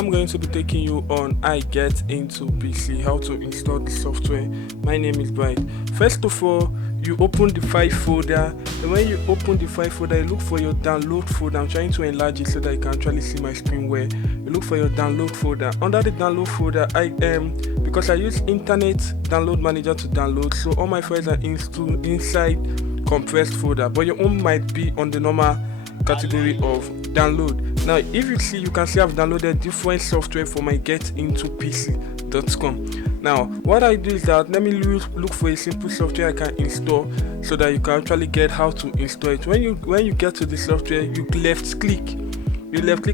I'm going to be taking you on iGetIntoPC, how to install the software. My name is Bright. First of all, you open the file folder, and when you open the file folder, you look for your download folder. I'm trying to enlarge it so that you can actually see my screen well. You look for your download folder. Under the download folder, because I use Internet Download Manager to download, so all my files are installed inside compressed folder, but your own might be on the normal category of download. Now if you see, you can see I've downloaded different software from iGetIntoPC.com. Now what I do is that let me look for a simple software I can install so that you can actually get how to install it. When you get to the software, you left click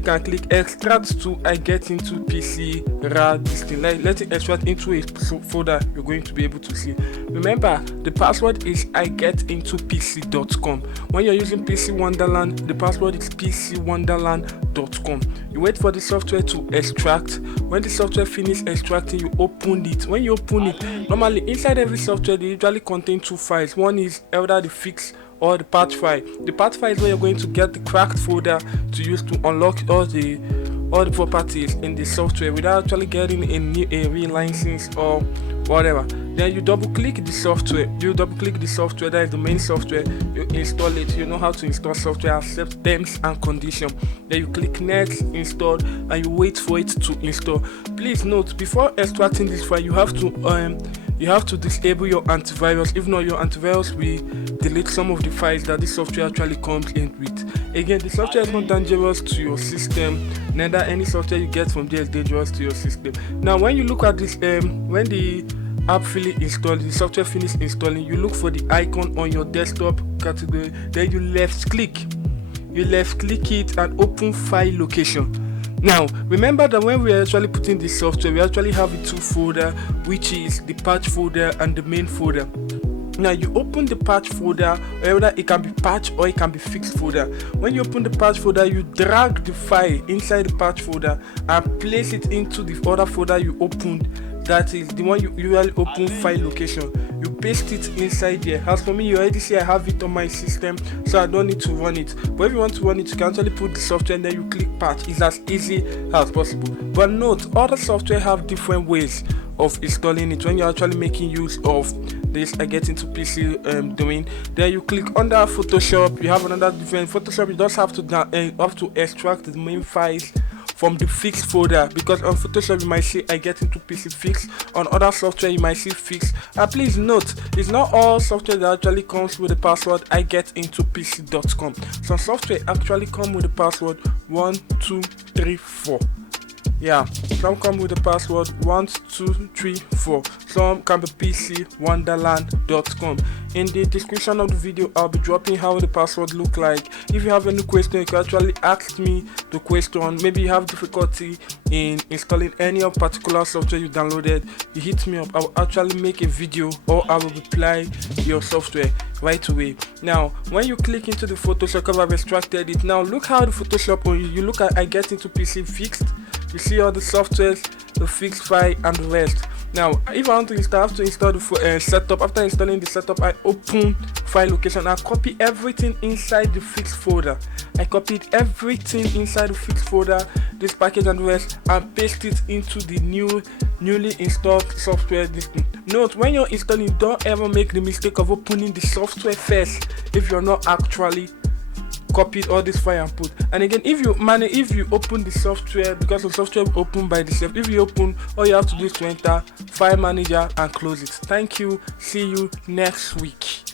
and click extract to iGetIntoPC RAR this thing. Let it extract into a folder you're going to be able to see. Remember, the password is iGetIntoPC.com. When you're using PC Wonderland, the password is PCWonderland.com. You wait for the software to extract. When the software finishes extracting, you open it. When you open it, normally inside every software they usually contain two files. One is either the fix or the patch file. The patch file is where you're going to get the cracked folder to use to unlock all the properties in the software without actually getting a real license or whatever. Then you double click the software. That is the main software. You install it. You know how to install software, accept terms and conditions. Then you click next, install, and you wait for it to install. Please note, before extracting this file, you have to disable your antivirus. If not, your antivirus will delete some of the files that this software actually comes in with. Again, the software is not dangerous to your system, neither any software you get from there is dangerous to your system. Now when you look at this, when the app fully installed, the software finishes installing, you look for the icon on your desktop category, then you left click it and open file location. Now remember that when we are actually putting this software, we actually have a two folder, which is the patch folder and the main folder. Now you open the patch folder, whether it can be patch or it can be fixed folder. When you open the patch folder, you drag the file inside the patch folder and place it into the other folder you opened, that is the one you usually open, file location. You paste it inside there. As for me, you already see I have it on my system, so I don't need to run it. But if you want to run it, you can actually put the software and then you click patch. It's as easy as possible. But note, other software have different ways of installing it. When you're actually making use of this iGetIntoPC domain, then you click under Photoshop. You have another different Photoshop. You just have to extract the main files from the fixed folder, because on Photoshop you might see iGetIntoPC fix, on other software you might see fix. And please note, it's not all software that actually comes with the password iGetIntoPC.com. Some software actually come with the password 1234. Yeah, some come with the password 1234. Some can be PCWonderland.com. In the description of the video, I'll be dropping how the password look like. If you have any question, you can actually ask me the question. Maybe you have difficulty in installing any of particular software you downloaded, you hit me up. I will actually make a video or I will reply your software right away. Now when you click into the Photoshop, because I've extracted it, now look how the Photoshop, or you look at iGetIntoPC fixed, you see all the softwares, the fixed file and the rest. Now if I want to install, I have to install the setup. After installing the setup, I open file location. I copy everything inside the fixed folder. I copied everything inside the fixed folder, this package and the rest, and paste it into the newly installed software. Note, when you're installing, don't ever make the mistake of opening the software first if you're not actually copied all this file and put. And again, if you open the software, because the software will open by itself, if you open, all you have to do is to enter file manager and close it. Thank you. See you next week.